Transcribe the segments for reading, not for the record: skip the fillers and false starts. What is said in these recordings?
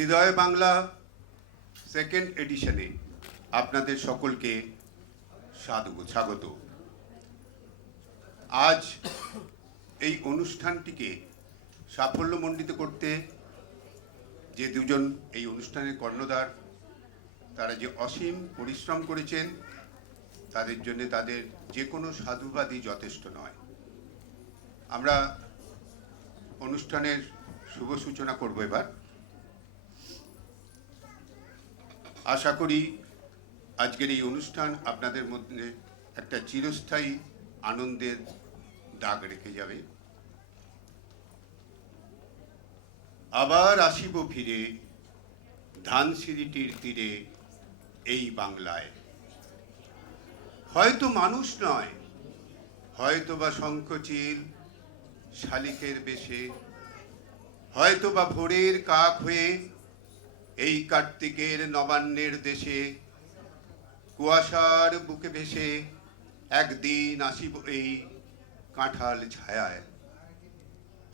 হৃদয় Bangla second এডিশনে আপনাদের সকলকে স্বাগত। আজ এই অনুষ্ঠানটিকে সাফল্যমণ্ডিত করতে যে দুজন এই অনুষ্ঠানের কর্ণধার, তারা যে অসীম পরিশ্রম করেছেন, তাদের জন্য তাদের যে কোনো সাধুবাদই যথেষ্ট নয়। আমরা অনুষ্ঠানের শুভ সূচনা করব এবার। আশা করি আজকের এই অনুষ্ঠান আপনাদের মধ্যে একটা চিরস্থায়ী আনন্দের দাগ রেখে যাবে। আবার আসিব ফিরে ধানসিঁড়িটির তীরে এই বাংলায়, হয়তো মানুষ নয়, হয়তো বা শঙ্খচিল শালিকের বেশে, হয়তো বা ভোরের কাক হয়ে এই কার্তিকের নবান্নের দেশে, কুয়াশার বুকে ভেসে একদিন আসিব এই কাঁঠাল ছায়ায়।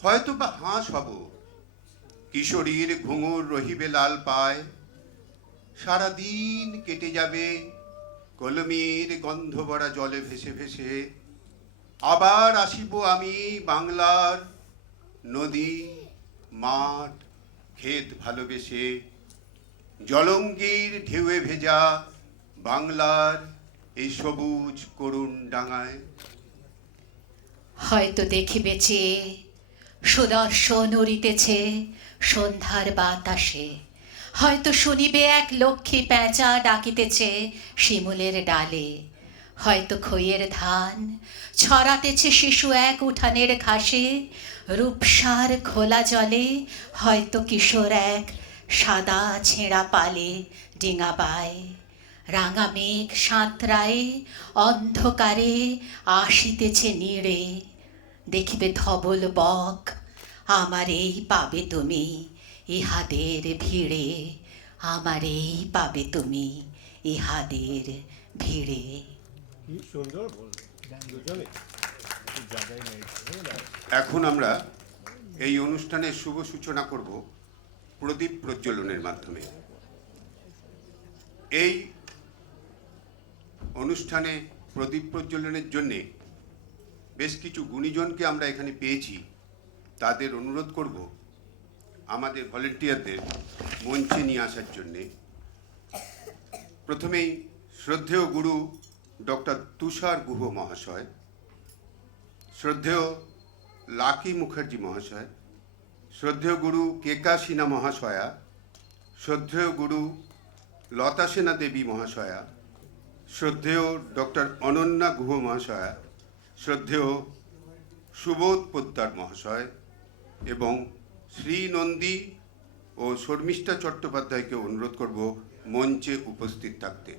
হয়তো বা হাঁস হব, কিশোরীর ঘুঙুর রহিবে লাল পায়, সারাদিন কেটে যাবে কলমির গন্ধ ভরা জলে ভেসে ভেসে। আবার আসিব আমি বাংলার নদী মাঠ ক্ষেত ভালোবেসে, জলঙ্গির ঢেউয়ে ভেজা বাংলার এই সবুজ করুণ ডাঙায়। হয়তো দেখিবে চেয়ে সুদর্শন উড়িতেছে সন্ধ্যার বাতাসে, হয়তো শুনিবে এক লক্ষ্মী পেঁচা ডাকিতেছে শিমুলের ডালে, হয়তো খইয়ের ধান ছড়াতেছে শিশু এক উঠানের ঘাসে, রূপসার খোলা জলে হয়তো কিশোর এক সাদা ছেঁড়া পালে ডিঙাবায়। রাঙা মেঘ সাঁতরায়ে অন্ধকারে আসিতেছে নীড়ে, দেখিবে ধবল বক আমার এই পাবে তুমি ইহাদের ভিড়ে, আমার এই পাবে তুমি ইহাদের ভিড়ে। এখন আমরা এই অনুষ্ঠানের শুভ সূচনা করব প্রদীপ প্রজ্বলনের মাধ্যমে। এই অনুষ্ঠানে প্রদীপ প্রজ্বলনের জন্যে বেশ কিছু গুণীজনকে আমরা এখানে পেয়েছি। তাদের অনুরোধ করব আমাদের ভলেন্টিয়ারদের মঞ্চে নিয়ে আসার জন্যে। প্রথমেই শ্রদ্ধেয় গুরু ডক্টর তুষার গুহ মহাশয়, শ্রদ্ধেয় লাকি মুখার্জি মহাশয়, শ্রদ্ধেয় গুরু কেকা সিনহা মহাশয়া, শ্রদ্ধেয় গুরু লতা সেনা দেবী মহাশয়া, শ্রদ্ধেয় ডক্টর অনন্যা গুহ মহাশয়া, শ্রদ্ধেয় সুবোধ পোদ্দার মহাশয় এবং শ্রী নন্দী ও শর্মিষ্ঠা চট্টোপাধ্যায়কে অনুরোধ করব মঞ্চে উপস্থিত থাকতে।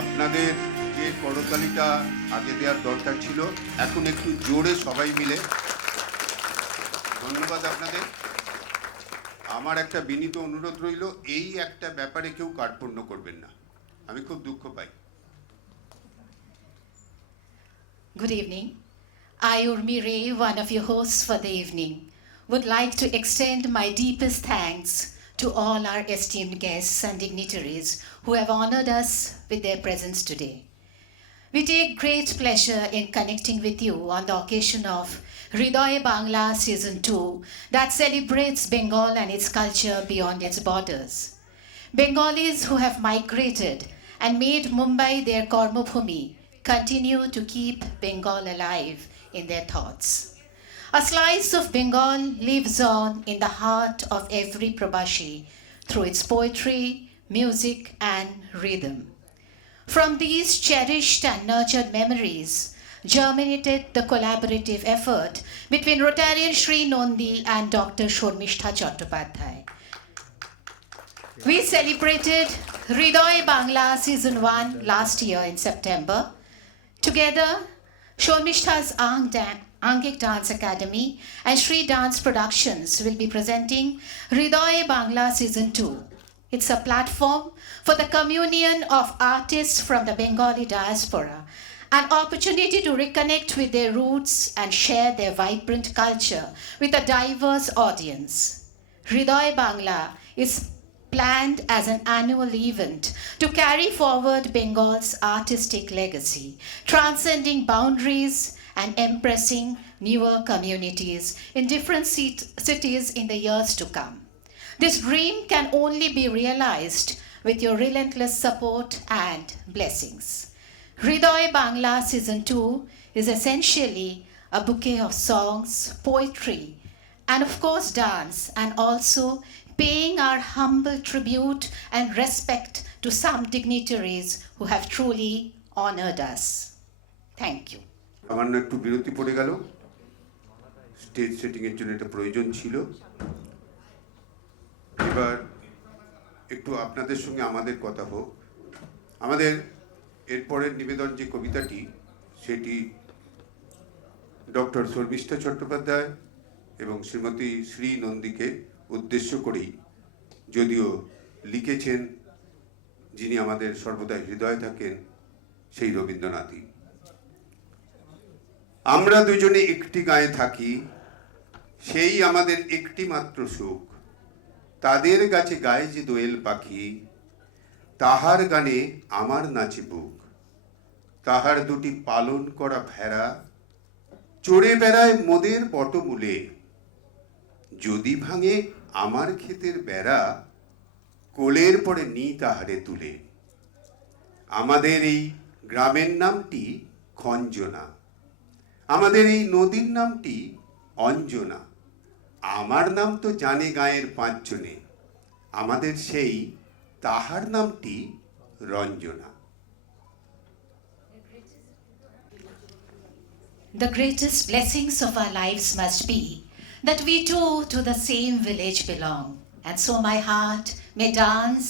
আপনাদের যে করতালিটা আগে দেওয়ার দরকার ছিল, এখন একটু জোরে সবাই মিলে। ধন্যবাদ আপনাদের। আমার একটা বিনীত অনুরোধ রইল, এই একটা ব্যাপারে কেউ কার্পণ্য করবেন না, আমি খুব দুঃখ পাই। Good evening. I, Urmi Ray, one of your hosts for the evening, would like to extend my deepest thanks to all our esteemed guests and dignitaries who have honored us with their presence today. We take great pleasure in connecting with you on the occasion of Hriday Bangla Season 2 that celebrates Bengal and its culture beyond its borders. Bengalis who have migrated and made Mumbai their Karmabhumi continue to keep Bengal alive in their thoughts. A slice of Bengal lives on in the heart of every Prabashi through its poetry, music, and rhythm. From these cherished and nurtured memories germinated the collaborative effort between Rotarian Sri Nondi and Dr. Shormishtha Chattopadhyay. We celebrated Hriday Bangla Season 1 last year in September. Together, Shormishtha's Angik Dance Academy and Sri Dance Productions will be presenting Hriday Bangla Season 2. It's a platform for the communion of artists from the Bengali diaspora, an opportunity to reconnect with their roots and share their vibrant culture with a diverse audience. Hriday Bangla is planned as an annual event to carry forward Bengal's artistic legacy, transcending boundaries and impressing newer communities in different cities in the years to come. This dream can only be realized with your relentless support and blessings. Hriday Bangla Season 2 is essentially a bouquet of songs, poetry, and of course dance, and also paying our humble tribute and respect to some dignitaries who have truly honored us. Thank you. সামান্য একটু বিরতি পড়ে গেল, stage সেটিংয়ের জন্য এটা প্রয়োজন ছিল। এবার একটু আপনাদের সঙ্গে আমাদের কথা হোক। আমাদের এরপরের নিবেদন যে কবিতাটি সেটি ডক্টর শর্মিষ্ঠা চট্টোপাধ্যায় এবং শ্রীমতী শ্রী নন্দীকে উদ্দেশ্য করেই, যদিও লিখেছেন যিনি আমাদের সর্বদাই হৃদয়ে থাকেন সেই রবীন্দ্রনাথই। আমরা দুজনে একটি গায়ে থাকি, সেই আমাদের একটি মাত্র সুখ। তাদের গাছে গায়ে যে দোয়েল পাখি, তাহার গানে আমার নাচে বুক। তাহার দুটি পালন করা ভেড়া চড়ে বেড়ায় মোদের পটমূলে। যদি ভাঙে আমার ক্ষেতের বেড়া, কোলের পরে নি তাহারে তুলে। আমাদের এই গ্রামের নামটি খঞ্জনা, আমাদের এই নদীর নামটি অঞ্জনা। আমার নাম তো জানে গায়ের পাঁচজনে, আমাদের সেই তাহার নামটি Ranjana. The greatest blessings of our lives must be that we too to the same village belong, and so my heart may dance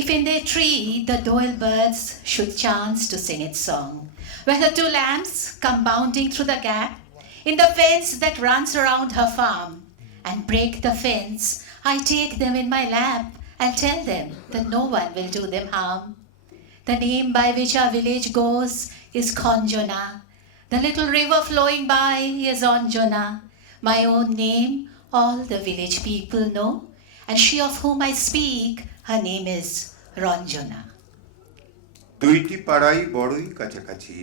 if in their tree the doel birds should chance to sing its song. When the two lambs come bounding through the gap in the fence that runs around her farm, and break the fence, I take them in my lap and tell them that no one will do them harm. The name by which our village goes is Khonjona. The little river flowing by is Anjana. My own name all the village people know, and she of whom I speak, her name is Ranjana. দুইটি পাড়াই বড়ই কাছাকাছি,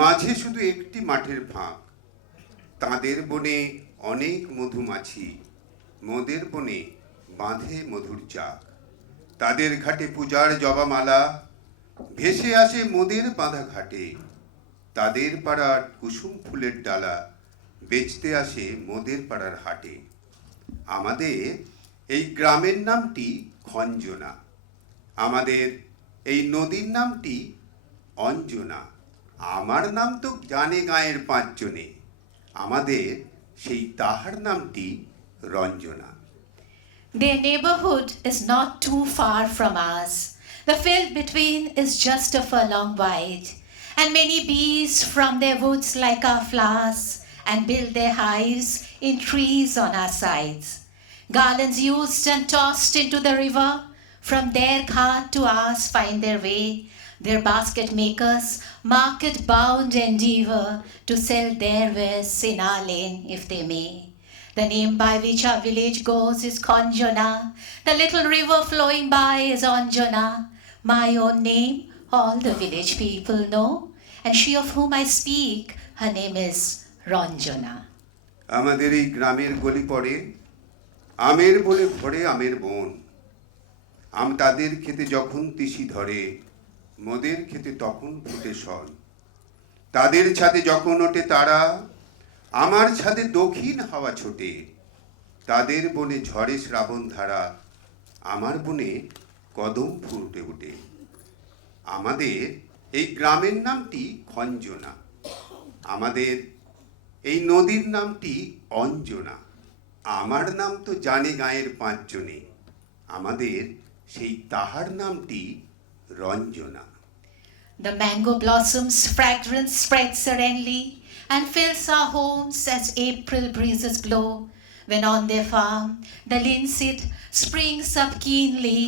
মাঝে শুধু একটি মাঠের ফাঁক। তাদের বনে অনেক মধুমাছি, মোদের বনে বাঁধে মধুর চাক। তাদের ঘাটে পূজার জবামালা ভেসে আসে মোদের বাঁধা ঘাটে। তাদের পাড়ার কুসুম ফুলের ডালা বেচতে আসে মোদের পাড়ার হাটে। আমাদের এই গ্রামের নামটি খঞ্জনা, আমাদের এই নদীর নামটি অঞ্জনা। আমার নাম তো জানে গায়ের পাঁচজনে, আমাদের সেই তাহার নামটি Ranjana. Their neighborhood is not too far from ours. The field between is just a furlong wide, and many bees from their woods like our flowers and build their hives in trees on our sides. Garlands used and tossed into the river, from their cart to ours find their way. Their basket makers, market bound endeavor to sell their wares in our lane if they may. The name by which our village goes is Conjona. The little river flowing by is Anjana. My own name, all the village people know, and she of whom I speak, her name is Ranjana. আমাদের এই গ্রামের গলি পড়ে আমের বলে ভরে আমের বন। আম তাদের খেতে যখন তিসি ধরে, মোদের খেতে তখন ফুটে সন। তাদের ছাদে যখন ওঠে তারা, আমার ছাদে দক্ষিণ হাওয়া ছোটে। তাদের বনে ঝড়ে শ্রাবণ ধারা, আমার বনে কদম ফুটে ওঠে। আমাদের এই গ্রামের নামটি খঞ্জনা, আমাদের এই নদীর নামটি অঞ্জনা। আমার নাম তো জানে গাঁয়ের পাঁচজনে, আমাদের সেই তাহার নামটি Ranjana. The mango blossoms fragrance spreads serenely and fills our homes as April breezes blow. When on their farm the linseed springs up keenly,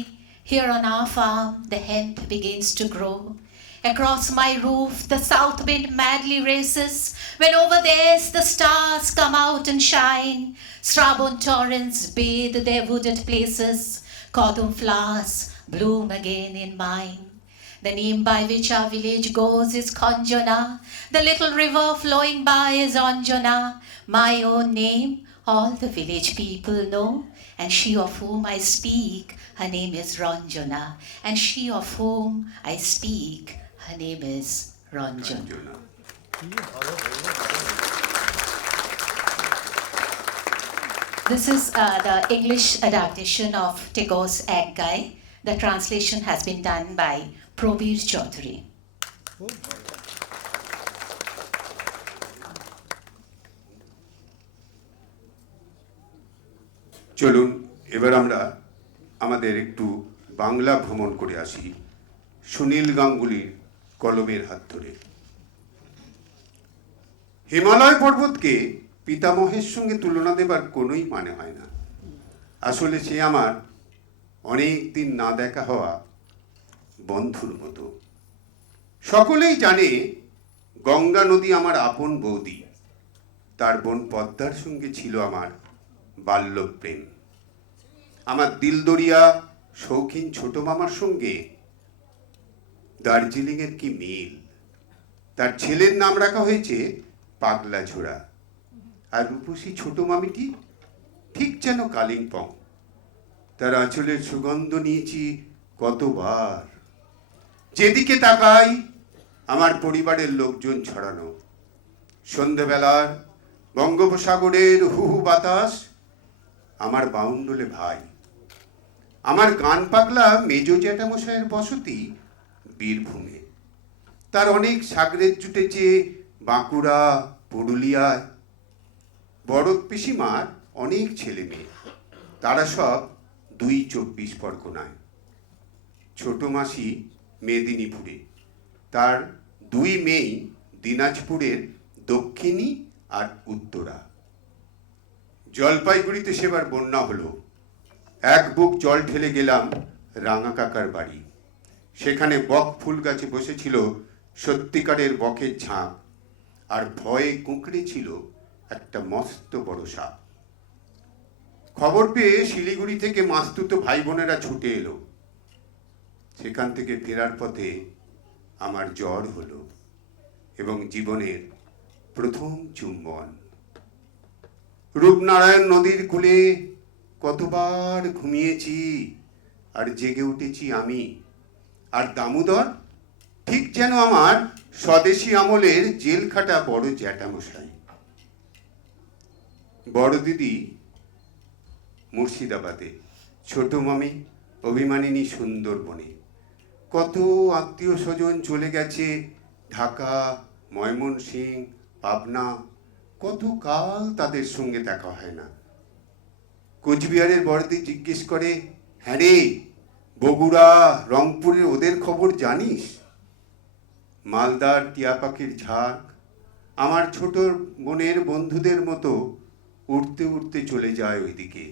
here on our farm the hemp begins to grow. Across my roof the south wind madly races, when over theirs the stars come out and shine. Strabon torrents bathe their wooded places, cordon flowers bloom again in mine. The name by which our village goes is Conjona. The little river flowing by is Anjana. My own name all the village people know, and she of whom I speak, her name is Ranjana. And she of whom I speak, her name is Ranjana. Ranjana. This is the English adaptation of Tagore's Aggai. The translation has been done by Probir Chaudhary. চলুন এবার আমরা আমাদের একটু বাংলা ভ্রমণ করে আসি সুনীল গাঙ্গুলির কলমের হাত ধরে। হিমালয় পর্বতকে পিতামহের সঙ্গে তুলনা দেবার কোনোই মানে হয় না। আসলে সে আমার অনেক দিন না দেখা হওয়া বন্ধুর মতো। সকলেই জানে গঙ্গা নদী আমার আপন বৌদি, তার বোন পদ্মার সঙ্গে ছিল আমার বাল্যপ্রেম। আমার দিলদরিয়া শৌখিন ছোট মামার সঙ্গে দার্জিলিংয়ের কি মিল। তার ছেলের নাম রাখা হয়েছে পাগলা ঝোড়া, আর রূপসী ছোট মামিটি ঠিক যেন কালিম্পং। তার আঁচলের সুগন্ধ নিয়েছি কতবার। যেদিকে তাকাই আমার পরিবারের লোকজন ছড়ানো। সন্ধেবেলার বঙ্গোপসাগরের হুহু বাতাস আমার বাউন্ডুলে ভাই। আমার গান পাগলা মেজ জ্যাঠামশাইয়ের বসতি বীরভূমে। তার অনেক সাগরের জুটেছে বাঁকুড়া, পুরুলিয়ায়। বড় পিসিমার অনেক ছেলে মেয়ে, তারা সব ২ পরগনায়। ছোট মাসি মেদিনীপুরে, তার ২ মেয়েই দিনাজপুরের দক্ষিণী আর উত্তরা। জলপাইগুড়িতে সেবার বন্যা হলো। এক বুক জল ঠেলে গেলাম রাঙা কাকার বাড়ি। সেখানে বক ফুল গাছে বসেছিল সত্যিকারের বকের ঝাঁক, আর ভয়ে কুঁকড়ে ছিল একটা মস্ত বড় সাপ। খবর পেয়ে শিলিগুড়ি থেকে মাস্তুতো ভাই বোনেরা ছুটে এলো। সেখান থেকে ফেরার পথে আমার জ্বর হলো এবং জীবনের প্রথম চুম্বন। রূপনারায়ণ নদীর কূলে কতবার ঘুমিয়েছি আর জেগে উঠেছি আমি। আর দামোদর ঠিক যেন আমার স্বদেশী আমলের জেল খাটা বড় জ্যাঠামশাই। বড় দিদি মুর্শিদাবাদে, ছোট মামি অভিমানিনী সুন্দরবনে। কত আত্মীয় স্বজন চলে গেছে ঢাকা, ময়মনসিংহ, পাবনা। কত কাল তাদের সঙ্গে দেখা হয় না। কোচবিহারের বড়দি জিজ্ঞেস করে, হ্যাঁ রে, বগুড়া, রংপুরের ওদের খবর জানিস? মালদার টিয়া পাখির ঝাঁক আমার ছোট বোনের বন্ধুদের মতো উড়তে উড়তে চলে যায় ওইদিকে।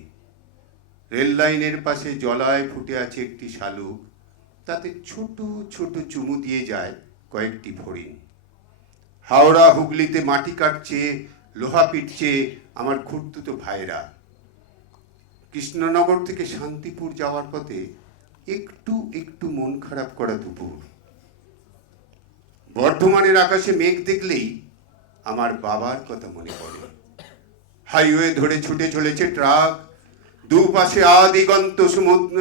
রেল লাইনের পাশে জলায় ফুটে আছে একটি শালুক, তাতে ছোট ছোট চুমু দিয়ে যায় কয়েকটি হরিণ। হাওড়া হুগলিতে মাটি কাটছে, লোহা পিটছে আমার খুড়তুতো ভাইরা। কৃষ্ণনগর থেকে শান্তিপুর যাওয়ার পথে একটু একটু মন খারাপ করা দুপুর। বর্ধমানের আকাশে মেঘ দেখলেই আমার বাবার কথা মনে পড়ে। হাইওয়ে ধরে ছুটে চলেছে ট্রাক, দুপাশে আদিগন্ত সমুদ্র,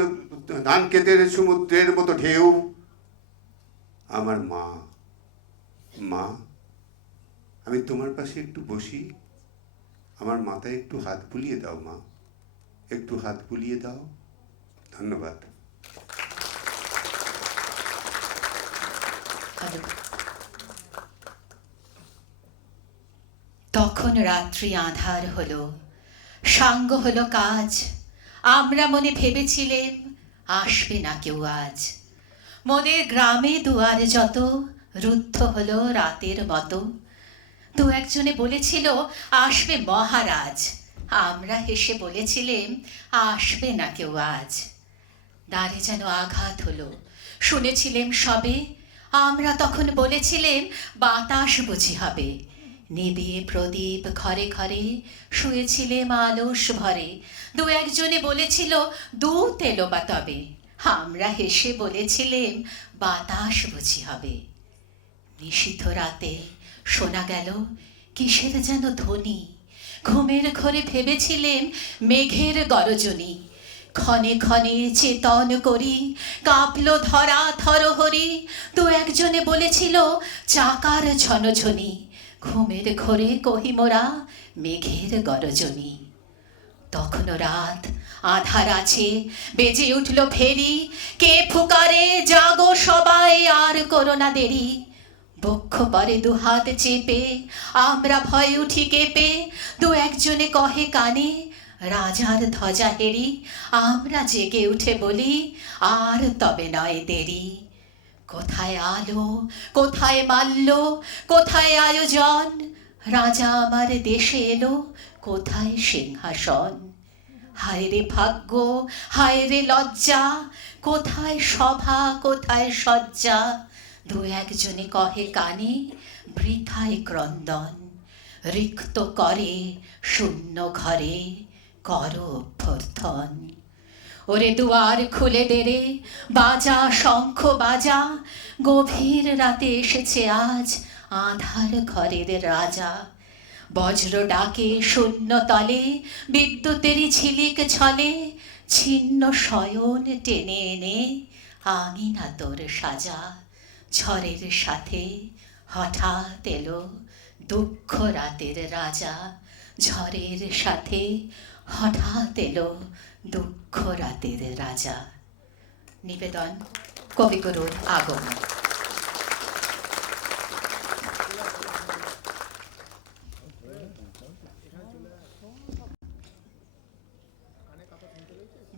ধান ক্ষেতের সমুদ্রের মতো ঢেউ। আমার মা, মা আমি তোমার পাশে একটু বসি, আমার মাথায় একটু হাত বুলিয়ে দাও মা, একটু হাত বুলিয়ে দাও। ধন্যবাদ। তখন রাত্রি আঁধার হলো, সাঙ্গ হলো কাজ, আমরা মনে ভেবেছিলেম আসবে না কেউ আজ। মোদের গ্রামে দুয়ারে যত রুদ্ধ হলো রাতের মতো। দু একজনে বলেছিল আসবে মহারাজ, আমরা হেসে বলেছিলেম আসবে না কেউ আজ। দ্বারে যেন আঘাত হলো, শুনেছিলেম সবে, আমরা তখন বলেছিলেম বাতাস বুঝি হবে। নিবিয়ে প্রদীপ ঘরে ঘরে শুয়েছিলেম আলস ভরে। দু একজনে বলেছিল দূত এলো বা তবে, আমরা হেসে বলেছিলেম বাতাস বুঝি হবে। নিশীথ রাতে শোনা গেল কিসের যেন ধ্বনি, ঘুমের ঘরে ভেবেছিলেম মেঘের গরজনী। ক্ষণে ক্ষণে চেতন করি কাঁপল ধরা থরহরি। দু একজনে বলেছিল চাকার ঝনঝনি, ঘুমের ঘরে কহি মোরা মেঘের গরজনী। তখনও রাত আধার আছে, বেজে উঠল ফেরি, কে ফুকারে জাগো সবাই আর করো না দেরি। বক্ষ পরে দুহাত চেপে আমরা ভয়ে উঠি কেঁপে, দু একজনে কহে কানে রাজার ধ্বজা হেরি। আমরা জেগে উঠে বলি আর তবে নয় দেরি। কোথায় আলো, কোথায় মাল্য, কোথায় আয়োজন, রাজা আমার দেশে এলো, কোথায় সিংহাসন। হায় রে ভাগ্য, হায় রে লজ্জা, কোথায় সভা কোথায় সজ্জা। দু একজনে কহে কানে বৃথায় ক্রন্দন। রিক্ত করে শূন্য ঘরে কর অভ্যর্থন। ওরে দুয়ার খুলে দে রে, বাজা শঙ্খ বাজা, গভীর রাতে এসেছে আজ আধার ঘরের রাজা। বজ্র ডাকে শূন্য তলে, বিদ্যুতেরই ঝিলিক ছলে, ছিন্ন শয়ন টেনে এনে আঙিনা তোর সাজা। ঝড়ের সাথে হঠাৎ এলো দুঃখ রাতের রাজা, ঝড়ের সাথে হঠাৎ এলো দুঃখ রাতের রাজা। নিবেদন কবিগুরুর আগমন।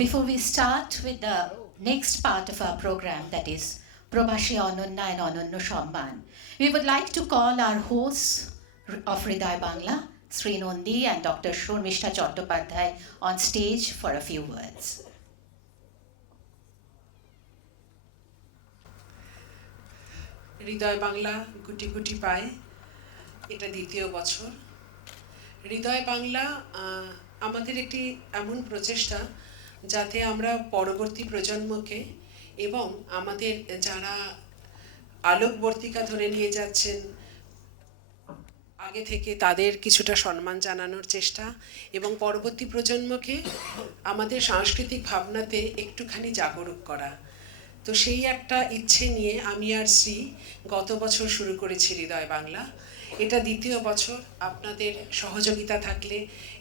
Before we start with the next part of our program, that is Probashi Ononna and Ononno Samman, we would like to call our hosts of Hriday Bangla, Sri Nondi and Dr. Shurmishta Chattopadhyay, on stage for a few words. হৃদয় বাংলা গুটি গুটি পায়, এটা দ্বিতীয় বছর। হৃদয় বাংলা আমাদের একটি এমন প্রচেষ্টা যাতে আমরা পরবর্তী প্রজন্মকে এবং আমাদের যারা আলোকবর্তিকা ধরে নিয়ে যাচ্ছেন আগে থেকে তাদের কিছুটা সম্মান জানানোর চেষ্টা, এবং পরবর্তী প্রজন্মকে আমাদের সাংস্কৃতিক ভাবনাতে একটুখানি জাগরুক করা। তো সেই একটা ইচ্ছে নিয়ে আমি আর শ্রী গত বছর শুরু করেছি হৃদয় বাংলা। এটা দ্বিতীয় বছর। আপনাদের সহযোগিতা থাকলে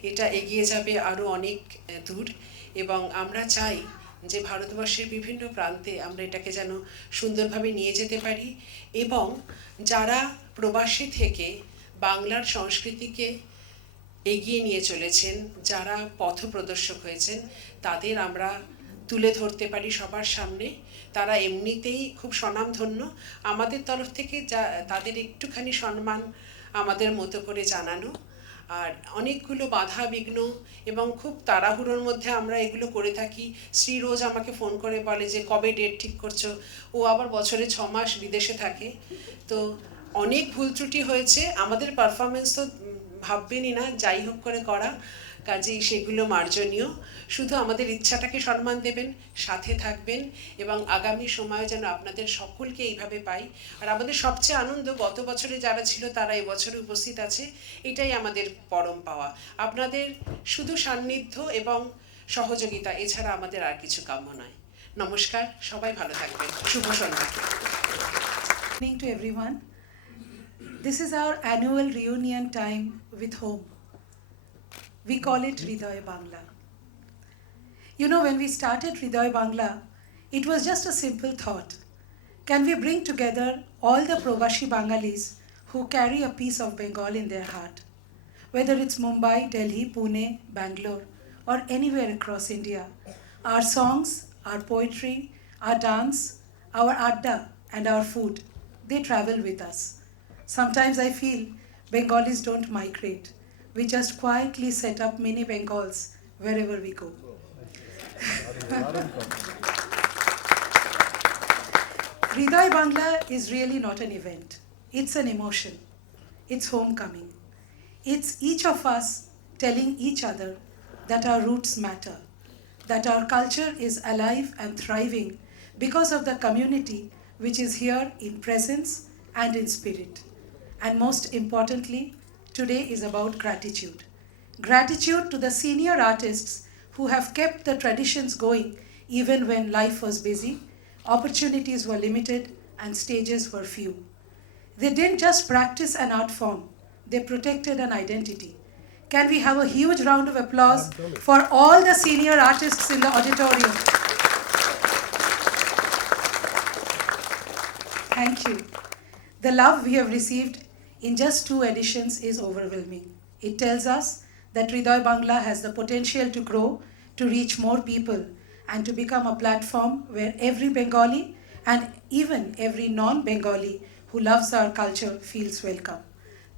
এটা এগিয়ে যাবে আরও অনেক দূর, এবং আমরা চাই যে ভারতবর্ষের বিভিন্ন প্রান্তে আমরা এটাকে যেন সুন্দরভাবে নিয়ে যেতে পারি, এবং যারা প্রবাসী থেকে বাংলার সংস্কৃতিকে এগিয়ে নিয়ে চলেছেন, যারা পথপ্রদর্শক হয়েছেন, তাদের আমরা তুলে ধরতে পারি সবার সামনে। তারা এমনিতেই খুব স্বনামধন্য, আমাদের তরফ থেকে যা তাদের একটুখানি সম্মান আমাদের মতো করে জানানো। আর অনেকগুলো বাধা বিঘ্ন এবং খুব তাড়াহুড়োর মধ্যে আমরা এগুলো করে থাকি। শ্রী রোজ আমাকে ফোন করে বলে যে কবে ডেট ঠিক করছো, ও আবার বছরে 6 মাস বিদেশে থাকে। তো অনেক ভুল ত্রুটি হয়েছে, আমাদের পারফরমেন্স তো ভাববেনই না, যাই হোক করে করা, কাজেই সেগুলো মার্জনীয়। শুধু আমাদের ইচ্ছাটাকে সম্মান দেবেন, সাথে থাকবেন এবং আগামী সময়ে যেন আপনাদের সকলকে এইভাবে পাই। আর আমাদের সবচেয়ে আনন্দ, গত বছরে যারা ছিল তারা এবছরে উপস্থিত আছে, এটাই আমাদের পরম পাওয়া। আপনাদের শুধু সান্নিধ্য এবং সহযোগিতা, এছাড়া আমাদের আর কিছু কাম্য নয়। নমস্কার, সবাই ভালো থাকবেন, শুভ সন্ধ্যা। Good evening to everyone. This is our annual reunion time with home. We call it Hriday Bangla. You know, when we started Hriday Bangla, it was just a simple thought. Can we bring together all the Probashi Bangalis who carry a piece of Bengal in their heart? Whether it's Mumbai, Delhi, Pune, Bangalore, or anywhere across India, our songs, our poetry, our dance, our adda, and our food, they travel with us. Sometimes I feel Bengalis don't migrate. We just quietly set up mini Bengals wherever we go. Hriday Bangla is really not an event. It's an emotion. It's homecoming. It's each of us telling each other that our roots matter, that our culture is alive and thriving because of the community which is here in presence and in spirit. And most importantly, today is about gratitude. Gratitude to the senior artists who have kept the traditions going even when life was busy, opportunities were limited, and stages were few. They didn't just practice an art form, they protected an identity. Can we have a huge round of applause for all the senior artists in the auditorium? Thank you. The love we have received in just 2 editions is overwhelming. It tells us that Hriday Bangla has the potential to grow, to reach more people, and to become a platform where every Bengali and even every non-Bengali who loves our culture feels welcome.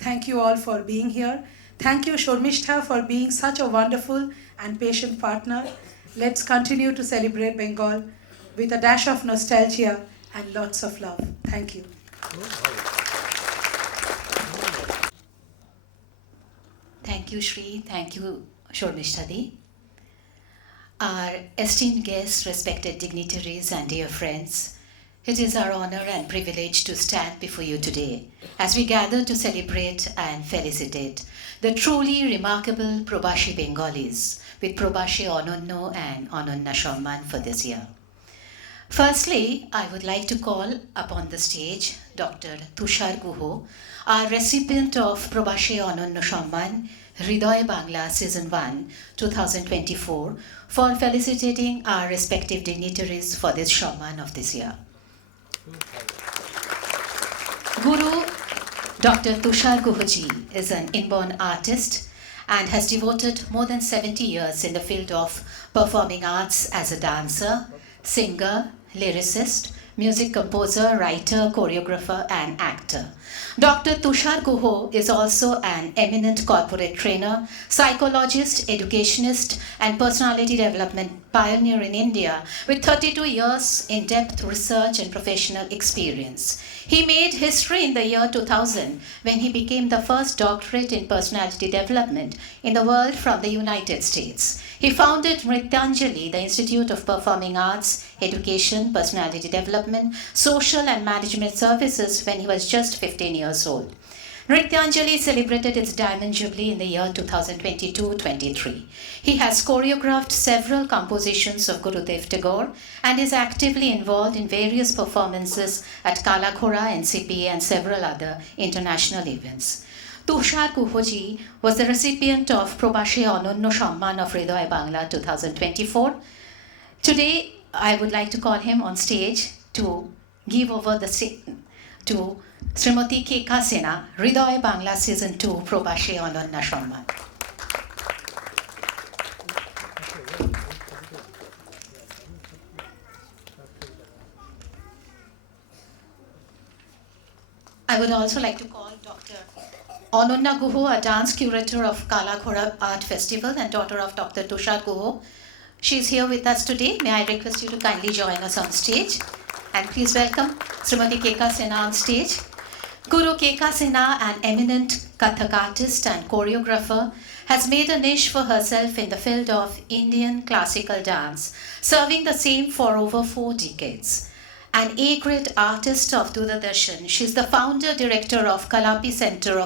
Thank you all for being here. Thank you, Shormishtha, for being such a wonderful and patient partner. Let's continue to celebrate Bengal with a dash of nostalgia and lots of love. Thank you. Thank you, Shri. Thank you, Shormishtha-di. Our esteemed guests, respected dignitaries, and dear friends, it is our honor and privilege to stand before you today as we gather to celebrate and felicitate the truly remarkable Probashi Bengalis with Probashi Ononno and Ononna Samman for this year. Firstly, I would like to call upon the stage Dr. Tushar Guho, our recipient of Probashi Ononno Samman, Hriday Bangla Season 1, 2024, for felicitating our respective dignitaries for this Samman of this year. Guru Dr. Tushar Guhoji is an inborn artist and has devoted more than 70 years in the field of performing arts as a dancer, singer, lyricist, music composer, writer, choreographer, and actor. Dr. Tushar Guho is also an eminent corporate trainer, psychologist, educationist, and personality development pioneer in India with 32 years in-depth research and professional experience. He made history in the year 2000 when he became the first doctorate in personality development in the world from the United States. He founded Nrityanjali, the Institute of Performing Arts, Education, Personality Development, Social and Management Services when he was just 15 years old. Nrityanjali celebrated its Diamond Jubilee in the year 2022-23. He has choreographed several compositions of Gurudev Tagore and is actively involved in various performances at Kalakhora, NCPA, and several other international events. Tushar Guhoji was the recipient of Probashi Ononno Samman of Hriday Bangla 2024. Today, I would like to call him on stage to give over the to Srimati Keka Sena, Hriday Bangla Season 2, Probashi Ononna Samman. I would also like to call Dr. Ananya Guho, a dance curator of Kala Ghora Art Festival and daughter of Dr. Tushar Guho. She is here with us today. May I request you to kindly join us on stage. And please welcome Srimati Keka Sinha on stage. Guru Keka Sinha, an eminent Kathak artist and choreographer, has made a niche for herself in the field of Indian classical dance, serving the same for over 4 decades. An A-grade artist of Doordarshan, she is the founder-director of Kalapi Center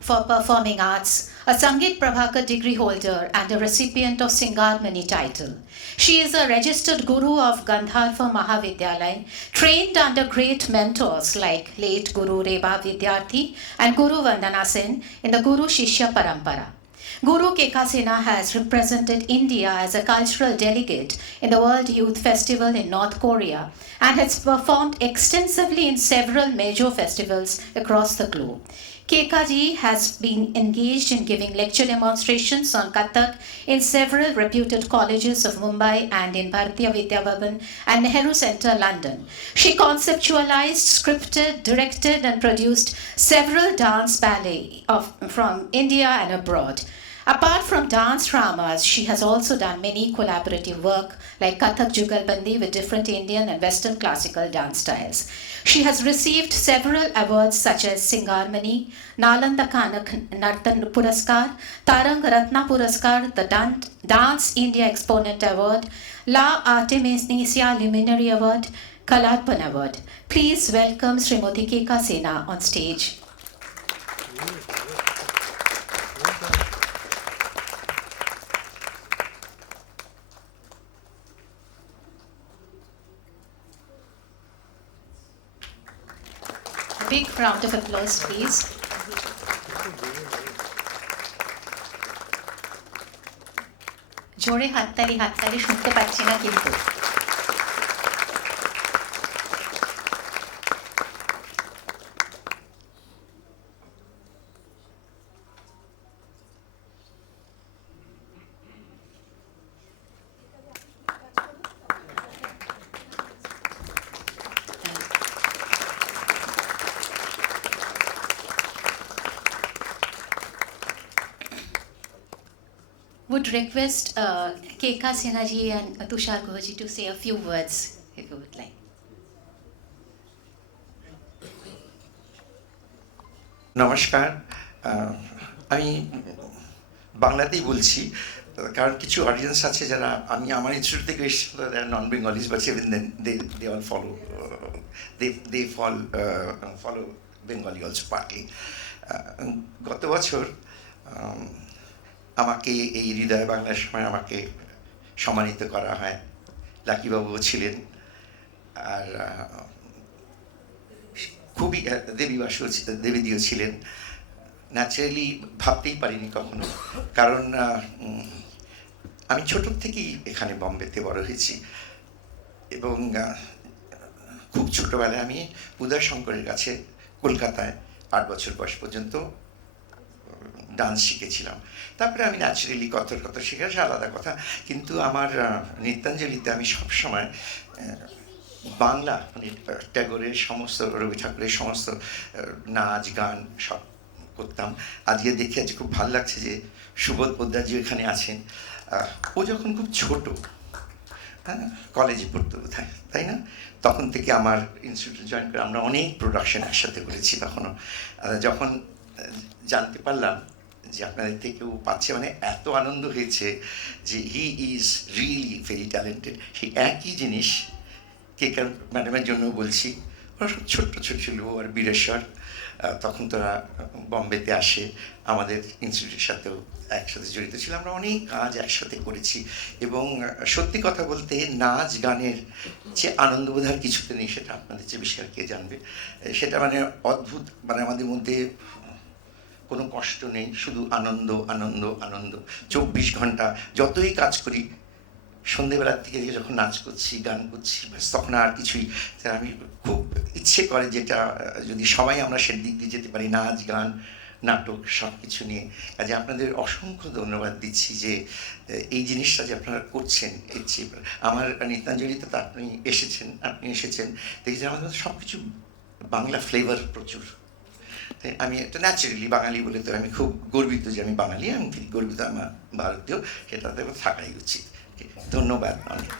for Performing Arts, a Sangeet Prabhakar degree holder and a recipient of Singarmani title. She is a registered guru of Gandharva Mahavidyalaya, trained under great mentors like late Guru Reba Vidyarthi and Guru Vandana Sen in the Guru Shishya Parampara. Guru Keka Sinha has represented India as a cultural delegate in the World Youth Festival in North Korea and has performed extensively in several major festivals across the globe. Keka ji has been engaged in giving lecture demonstrations on Kathak in several reputed colleges of Mumbai and in Bharatiya Vidya Bhavan and Nehru Centre, London. She conceptualized, scripted, directed and produced several dance ballets from India and abroad. Apart from dance dramas, she has also done many collaborative work like Kathak Jugalbandi with different Indian and Western classical dance styles. She has received several awards such as Singarmani, Nalanda Kanak Nartan Puraskar, Tarang Ratna Puraskar, the Dance India Exponent Award, La Artemisia Luminary Award, Kalarpan Award. Please welcome Srimati Keka Sinha on stage. Big round of applause, please. জোরে হাততালি শুনতে পাচ্ছি না কিন্তু। Would request Keka Sinha ji and Tushar Guho ji to say a few words, if you would like. নমস্কার, আমি বাংলাতেই বলছি কারণ কিছু অডিয়েন্স আছে যারা আমি আমার ইনস্টিটিউট থেকে এসেছি, non Bengalis, but even then they all follow follow Bengali also partly. গত বছর আমাকে এই হৃদয় বাংলার সময় আমাকে সম্মানিত করা হয়। লাকিবাবুও ছিলেন, আর খুবই দেবীদিও ছিলেন। ন্যাচারালি ভাবতেই পারিনি কখনো, কারণ আমি ছোট থেকেই এখানে বম্বেতে বড় হয়েছি এবং খুব ছোটোবেলায় আমি উদয় শঙ্করের কাছে কলকাতায় 8 বছর বয়স পর্যন্ত ডান্স শিখেছিলাম। তারপরে আমি ন্যাচারালি কত শেখার আলাদা কথা, কিন্তু আমার নৃত্যাঞ্জলিতে আমি সবসময় বাংলা মানে ট্যাগরের সমস্ত, রবি ঠাকুরের সমস্ত নাচ গান সব করতাম। আজকে দেখে আজ খুব ভালো লাগছে যে সুবোধ পোদ্দারজি এখানে আছেন। ও যখন খুব ছোট, হ্যাঁ, কলেজে পড়তো বোধহয়, তাই না? তখন থেকে আমার ইনস্টিটিউট জয়েন করে আমরা অনেক প্রোডাকশন একসাথে করেছি। তখনও যখন জানতে পারলাম যে আপনাদের থেকেও পাচ্ছে, মানে এত আনন্দ হয়েছে যে he is really very talented. সেই একই জিনিস কেকা ম্যাডামের জন্য বলছি। ওরা সব ছোট্ট ছিল, আর বীরেশ্বর তখন তোরা বম্বেতে আসে, আমাদের ইনস্টিটিউটের সাথেও একসাথে জড়িত ছিল। আমরা অনেক কাজ একসাথে করেছি এবং সত্যি কথা বলতে নাচ গানের যে আনন্দ বোধহয় কিছুতে নেই, সেটা আপনাদের চেয়ে বেশি আর কে জানবে। সেটা মানে অদ্ভুত, মানে আমাদের মধ্যে কোনো কষ্ট নেই, শুধু আনন্দ আনন্দ আনন্দ। 24 ঘন্টা যতই কাজ করি, সন্ধেবেলার থেকে যখন নাচ করছি, গান করছি, ব্যাস তখন আর কিছুই। আমি খুব ইচ্ছে করে যেটা যদি সবাই আমরা সে দিক দিয়ে যেতে পারি, নাচ গান নাটক সব কিছু নিয়ে। কাজে আপনাদের অসংখ্য ধন্যবাদ দিচ্ছি যে এই জিনিসটা যে আপনারা করছেন। আমার নৃত্যাঞ্জলিতে তো আপনি এসেছেন দেখেছেন আমাদের সব কিছু বাংলা ফ্লেভার প্রচুর। তাই আমি একটা ন্যাচারালি বাঙালি বলে তো আমি খুব গর্বিত যে আমি বাঙালি, আমি গর্বিত আমার ভারতীয়, সেটাতে থাকাই উচিত। ধন্যবাদ অনেক।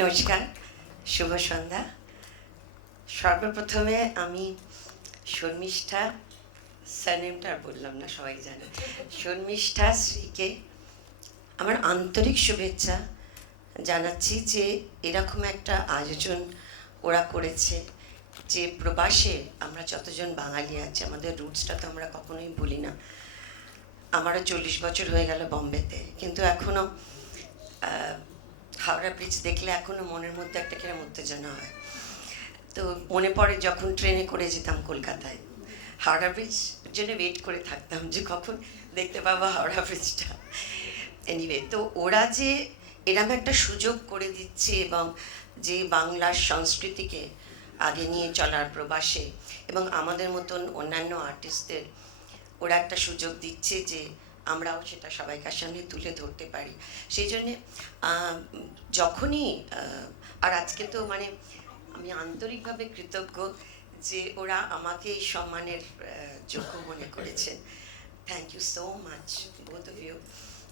নমস্কার, শুভ সন্ধ্যা। সর্বপ্রথমে আমি শর্মিষ্ঠা, সারনেমটা আর বললাম না, সবাই জানে, শর্মিষ্ঠা শ্রীকে আমার আন্তরিক শুভেচ্ছা জানাচ্ছি যে এরকম একটা আয়োজন ওরা করেছে, যে প্রবাসে আমরা যতজন বাঙালি আছি আমাদের রুটসটা তো আমরা কখনোই ভুলি না। আমারও 40 বছর হয়ে গেল বম্বেতে, কিন্তু এখনও হাওড়া ব্রিজ দেখলে এখনও মনের মধ্যে একটা কিরম উত্তেজনা হয়। তো মনে পড়ে যখন ট্রেনে করে যেতাম কলকাতায়, হাওড়া ব্রিজ জন্য ওয়েট করে থাকতাম যে কখন দেখতে পাবো হাওড়া ব্রিজটা। এনিওয়ে, তো ওরা যে এরকম একটা সুযোগ করে দিচ্ছে এবং যে বাংলার সংস্কৃতিকে আগে নিয়ে চলার প্রবাসে, এবং আমাদের মতন অন্যান্য আর্টিস্টদের ওরা একটা সুযোগ দিচ্ছে যে আমরাও সেটা সবাইকার সামনে তুলে ধরতে পারি। সেই জন্যে যখনই আর আজকে তো মানে আমি আন্তরিকভাবে কৃতজ্ঞ যে ওরা আমাকে এই সম্মানের যোগ্য মনে করেছেন। Thank you so much both of you,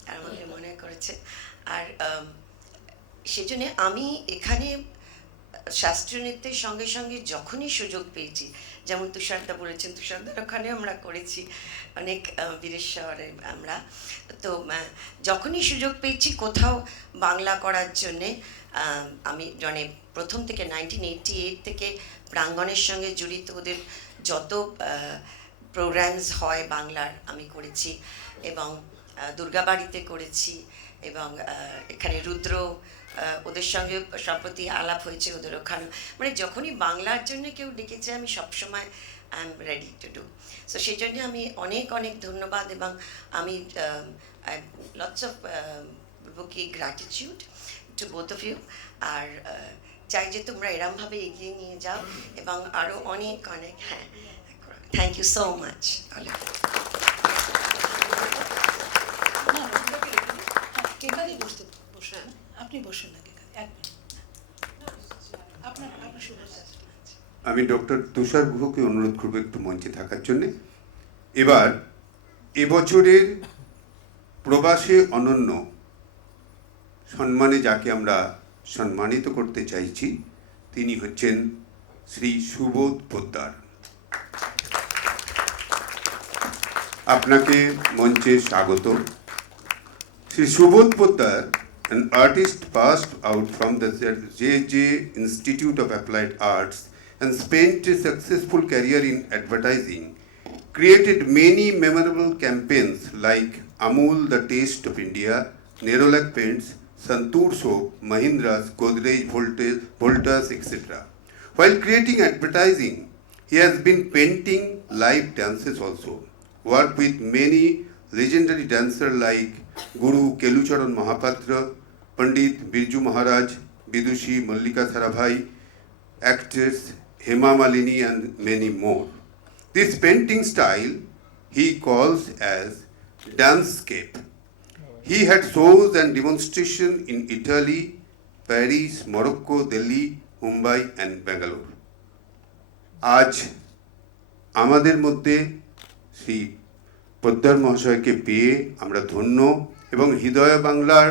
আর আমাকে মনে করেছে। আর সেজন্যে আমি এখানে শাস্ত্রীয় নৃত্যের সঙ্গে সঙ্গে যখনই সুযোগ পেয়েছি, যেমন তুষারদা বলেছেন, তুষারদার ওখানে আমরা করেছি অনেক বীরেশ্বরে আমরা, তো যখনই সুযোগ পেয়েছি কোথাও বাংলা করার জন্যে আমি মানে প্রথম থেকে 1988 থেকে প্রাঙ্গণের সঙ্গে জড়িত ওদের যত প্রোগ্রামস হয় বাংলার আমি করেছি, এবং দুর্গাবাড়িতে করেছি, এবং এখানে রুদ্র ওদের সঙ্গে সম্প্রতি আলাপ হয়েছে ওদের ওখানে, মানে যখনই বাংলার জন্য কেউ ডেকেছে আমি সবসময় I am ready to do. So সেই জন্যে আমি অনেক অনেক ধন্যবাদ, এবং আমি লটস অফ বলবো কি gratitude to both of you. আর চাই যে তোমরা এরমভাবে এগিয়ে নিয়ে যাও এবং আরও অনেক অনেক, হ্যাঁ, থ্যাংক ইউ সো মাচ। এখানেই বসুন, আপনি বসুন না, এখানে 1 মিনিট আপনার শুভেচ্ছা। আমি ডক্টর তুষার গুহকে অনুরোধ করবো একটু মঞ্চে থাকার জন্যে। এবার এবছরের প্রবাসে অনন্য সম্মানে যাকে আমরা সম্মানিত করতে চাইছি তিনি হচ্ছেন শ্রী সুবোধ পোদ্দার। আপনাকে মঞ্চে স্বাগত। Sri Subodh Poddar, an artist passed out from the JJ Institute of Applied Arts and spent a successful career in advertising, created many memorable campaigns like Amul, the Taste of India, Nerolac Paints, Santoor Soap, Mahindra's, Godrej, Voltas, etc. While creating advertising, he has been painting live dances also, worked with many legendary dancers like Guru Kelucharan Mahapatra, Pandit Birju Maharaj, Vidushi Mallika Sarabhai, actress Hema Malini, and many more. This painting style he calls as dancescape. He had shows and demonstration in Italy, Paris, Morocco, Delhi, Mumbai and Bangalore. আজ আমাদের মধ্যে শ্রী পোদ্দার মহাশয়কে পেয়ে আমরা ধন্য, এবং হৃদয় বাংলার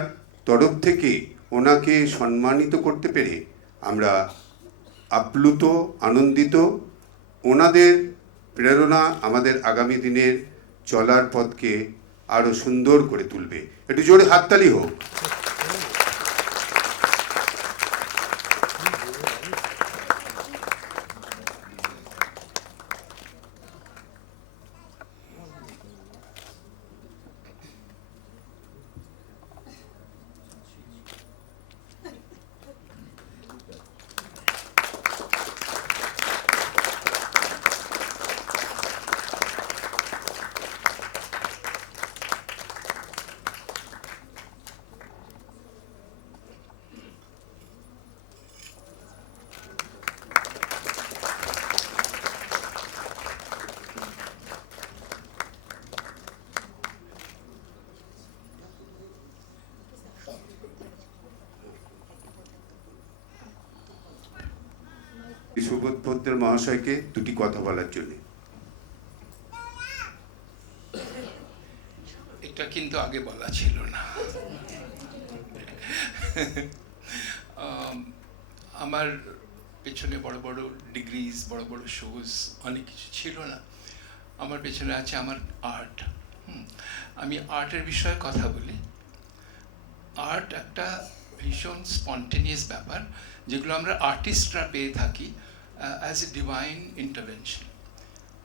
তরফ থেকে ওনাকে সম্মানিত করতে পেরে আমরা আপ্লুত, আনন্দিত। ওনাদের প্রেরণা আমাদের আগামী দিনের চলার পথকে আরও সুন্দর করে তুলবে। একটু জোরে হাততালি হোক। সুবোধ পোদ্দার মহাশয়কে দুটি কথা বলার জন্য। এটা কিন্তু আগে বলা ছিল না। আমার পেছনে বড় বড় ডিগ্রিজ, বড় বড় শোজ, অনেক কিছু ছিল না। আমার পেছনে আছে আমার আর্ট। আমি আর্টের বিষয়ে কথা বলি। আর্ট একটা ভীষণ স্পন্টেনিয়াস ব্যাপার, যেগুলো আমরা আর্টিস্টরা পেয়ে থাকি অ্যাজ এ ডিভাইন ইন্টারভেনশন।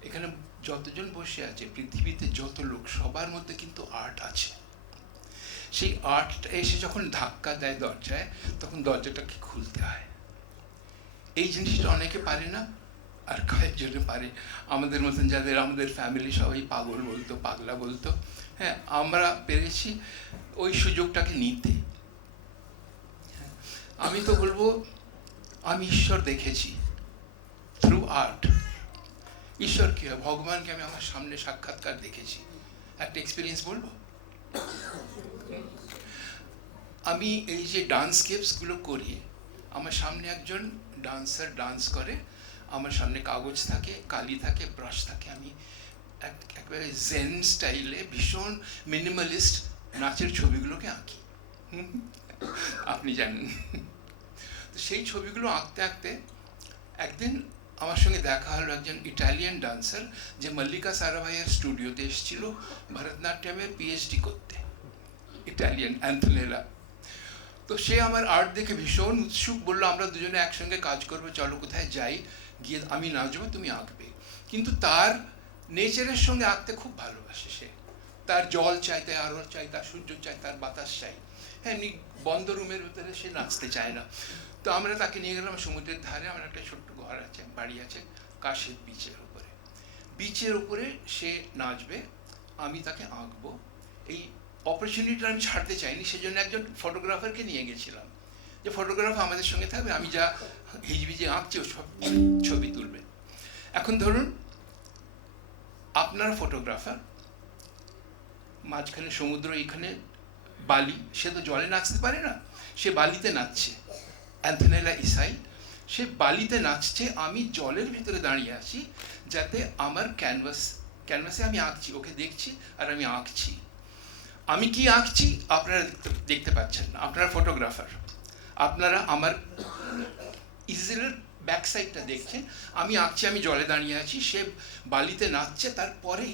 এখানে যতজন বসে আছে, পৃথিবীতে যত লোক, সবার মধ্যে কিন্তু আর্ট আছে। সেই আর্টটা এসে যখন ধাক্কা দেয় দরজায়, তখন দরজাটাকে খুলতে হয়। এই জিনিসটা অনেকে পারে না, আর কয়েকজনে পারে। আমাদের মতন যাদের, আমাদের ফ্যামিলি সবাই পাগল বলতো, পাগলা বলতো, হ্যাঁ, আমরা পেরেছি ওই সুযোগটাকে নিতে। আমি তো বলবো, আমি ঈশ্বর দেখেছি থ্রু আর্ট। ঈশ্বরকে, ভগবানকে আমি আমার সামনে সাক্ষাৎকার দেখেছি। একটা এক্সপিরিয়েন্স বলবো। আমি এই যে ডান্স স্কেপসগুলো করি, আমার সামনে একজন ডান্সার ডান্স করে, আমার সামনে কাগজ থাকে, কালি থাকে, ব্রাশ থাকে। আমি একবারে জেন স্টাইলে ভীষণ মিনিমালিস্ট নাচের ছবিগুলোকে আঁকি। আপনি জানেন। তো সেই ছবিগুলো আঁকতে আঁকতে একদিন আমার সঙ্গে দেখা হলো একজন ইটালিয়ান ডান্সার, যে মল্লিকা সারাভাইয়ের স্টুডিওতে এসেছিল ভরতনাট্যমের পিএইচডি করতে, ইটালিয়ান অ্যান্থোনেলা। তো সে আমার আর্ট দেখে ভীষণ উৎসুক, বললো আমরা দুজনে একসঙ্গে কাজ করবো, চলো কোথায় যাই, গিয়ে আমি নাচবো, তুমি আঁকবে। কিন্তু তার নেচারের সঙ্গে আঁকতে খুব ভালোবাসে সে। তার জল চাই, তার আলো চাই, তার সূর্য চাই, তার বাতাস চাই। হ্যাঁ, এমনি বন্ধ রুমের ভিতরে সে নাচতে চায় না। তো আমরা তাকে নিয়ে গেলাম সমুদ্রের ধারে। আমার একটা ছোট্ট ঘর আছে, বাড়ি আছে কাশের বিচের উপরে। বিচের উপরে সে নাচবে, আমি তাকে আঁকবো। এই অপরচুনিটিটা আমি ছাড়তে চাইনি, সেজন্য একজন ফটোগ্রাফারকে নিয়ে গেছিলাম, যে ফটোগ্রাফার আমাদের সঙ্গে থাকবে, আমি যা হিজবিজে আঁকছি ও সব ছবি তুলবে। এখন ধরুন আপনার ফটোগ্রাফার, মাঝখানে সমুদ্র, এখানে বালি, সে তো জলে নাচতে পারে না, সে বালিতে নাচছে। অ্যান্থোনেলা ইসাই, সে বালিতে নাচছে, আমি জলের ভিতরে দাঁড়িয়ে আছি, যাতে আমার ক্যানভাসে আমি আঁকছি, ওকে দেখছি আর আমি আঁকছি। আমি কি আঁকছি আপনারা দেখতে পাচ্ছেন না, আপনারা ফটোগ্রাফার, আপনারা আমার ইজিলের ব্যাক সাইডটা দেখছেন। আমি আঁকছি, আমি জলে দাঁড়িয়ে আছি, সে বালিতে নাচছে, তারপরেই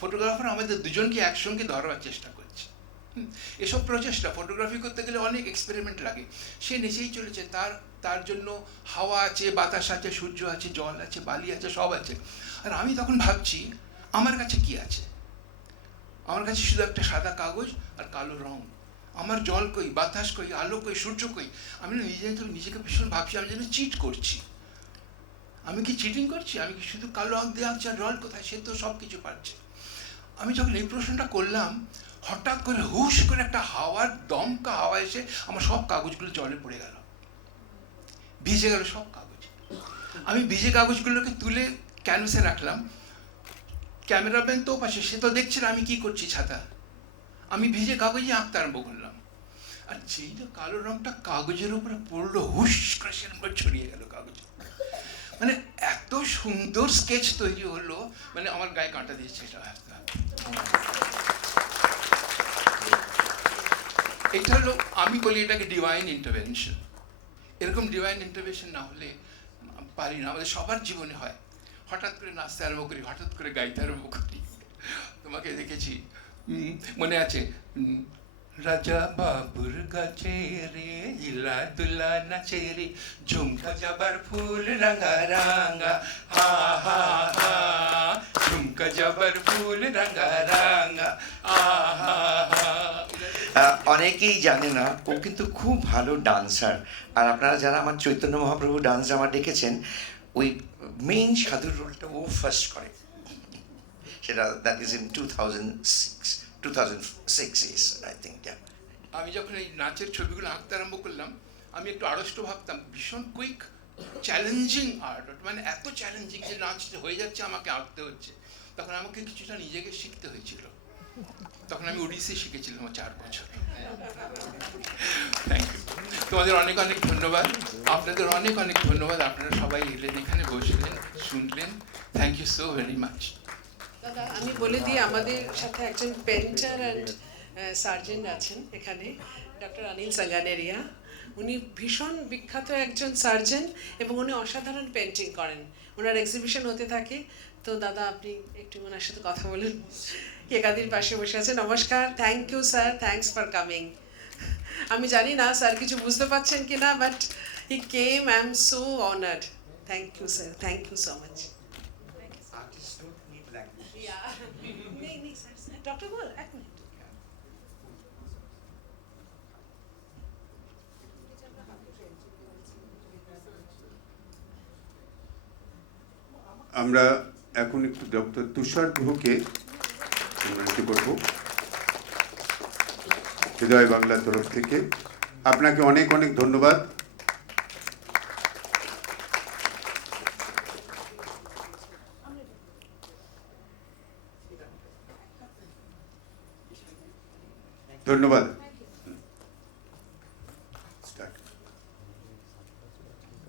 ফটোগ্রাফার আমাদের দুজনকে একসঙ্গে ধরবার চেষ্টা করছে। এসব প্রচেষ্টা, ফটোগ্রাফি করতে গেলে অনেক এক্সপেরিমেন্ট লাগে। সে নেচেই চলেছে, তার জন্য হাওয়া আছে, বাতাস আছে, সূর্য আছে, জল আছে, বালি আছে, সব আছে। আর আমি তখন ভাবছি, আমার কাছে কি আছে? আমার কাছে শুধু একটা সাদা কাগজ আর কালো রং। আমার জল কই, বাতাস কই, আলো কই, সূর্য কই? আমি নিজেকে ভীষণ ভাবছি আমি যেন চিট করছি। আমি কি চিটিং করছি? আমি কি শুধু কালো আঁক দিয়ে আঁকছি, আর জল কোথায়? সে তো সব কিছু পাচ্ছে। আমি যখন এই প্রশ্নটা করলাম, হঠাৎ করে হুশ করে একটা হাওয়ার, দমকা হাওয়া এসে আমার সব কাগজগুলো জলে পড়ে গেল, ভিজে গেল সব কাগজ। আমি ভিজে কাগজগুলোকে তুলে ক্যানভাসে রাখলাম। ক্যামেরাম্যান তো পাশে, সে তো দেখছে না আমি কি করছি ছাতা। আমি ভিজে কাগজে আঁকতে আরম্ভ করলাম, আর যেই তো কালো রংটা কাগজের উপরে পড়লো, হুশ করে সেরকম করে ছড়িয়ে গেল কাগজে। মানে এত সুন্দর স্কেচ তৈরি হলো, মানে আমার গায়ে কাঁটা দিয়েছে এটা। এটা হলো, আমি বলি এটাকে ডিভাইন ইন্টারভেনশন। এরকম ডিভাইন ইন্টারভেনশন না হলে পারি না। আমাদের সবার জীবনে হয়, হঠাৎ করে নাচতে আরম্ভ করি, হঠাৎ করে গাইতে আরম্ভ করি। তোমাকে দেখেছি, মনে আছে, রাজা বাবুর গাছে রে হিলা দুলা নাচে রে, ঝুমকা যাবার ফুল রাঙা রাঙা, হা হা হা, ঝুমকা যাবার ফুল রাঙা রাঙা, আহা হা। অনেকেই জানে না, ও কিন্তু খুব ভালো ডান্সার। আর আপনারা যারা আমার চৈতন্য মহাপ্রভু ডান্স আমার দেখেছেন, ওই মেইন সাধুর রোলটা ও ফার্স্ট করে। সেটা that is in 2006 is I think. আমি যখন এই নাচের ছবিগুলো আঁকতে আরম্ভ করলাম, আমি একটু আড়ষ্ট ভাবতাম। ভীষণ কুইক, চ্যালেঞ্জিং আর্ট, মানে এত চ্যালেঞ্জিং যে নাচ হয়ে যাচ্ছে, আমাকে আঁকতে হচ্ছে। তখন আমাকে কিছুটা নিজেকে শিখতে হয়েছিল। তখন আমি ওড়িশি শিখেছিলাম 4 বছর। Thank you. তোমাদের অনেক অনেক ধন্যবাদ, আপনাদের অনেক অনেক ধন্যবাদ, আপনারা সবাই এলেন, এখানে বসলেন, শুনলেন। Thank you so very much. দাদা আমি বলে দিই, আমাদের সাথে একজন পেন্টার অ্যান্ড সার্জেন্ট আছেন এখানে, ডক্টর অনিল সাঙ্গানেরিয়া। উনি ভীষণ বিখ্যাত একজন সার্জন এবং উনি অসাধারণ পেন্টিং করেন। ওনার এক্সিবিশন হতে থাকে। তো দাদা আপনি একটু ওনার সাথে কথা বলুন। কেকাদির পাশে বসে আছে। নমস্কার, thank you sir, thanks for coming. আমি জানি না স্যার কিছু বুঝতে পারছেন কি না, but he came, I am so honoured. Thank you sir, thank you so much. Doctor বল এক মিনিট। আমরা এখন একটু ডক্টর তুষার গুহকে সম্মানিত করব হৃদয় বাংলার তরফ থেকে। আপনাকে অনেক অনেক ধন্যবাদ। ধন্যবাদ।